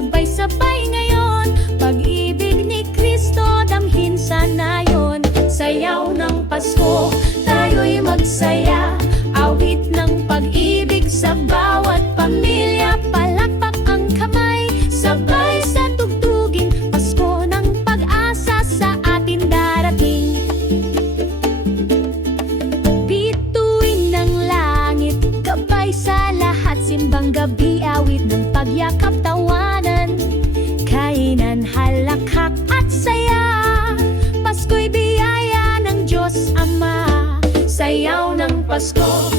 Sabay-sabay ngayon, pag-ibig ni Kristo damhin sa nayon. Sayaw ng Pasko, tayo'y magsaya, awit ng pag-ibig sa bawat pamilya. Palakpak ang kamay, sabay sa tugtugin, Pasko ng pag-asa sa atin darating. Bituin ng langit, gabay sa lahat, simbang gabi, awit ng pagyakap, tawanan, kainan, halakhak at saya. Pasko'y biyaya ng Diyos Ama. Sayaw ng Pasko,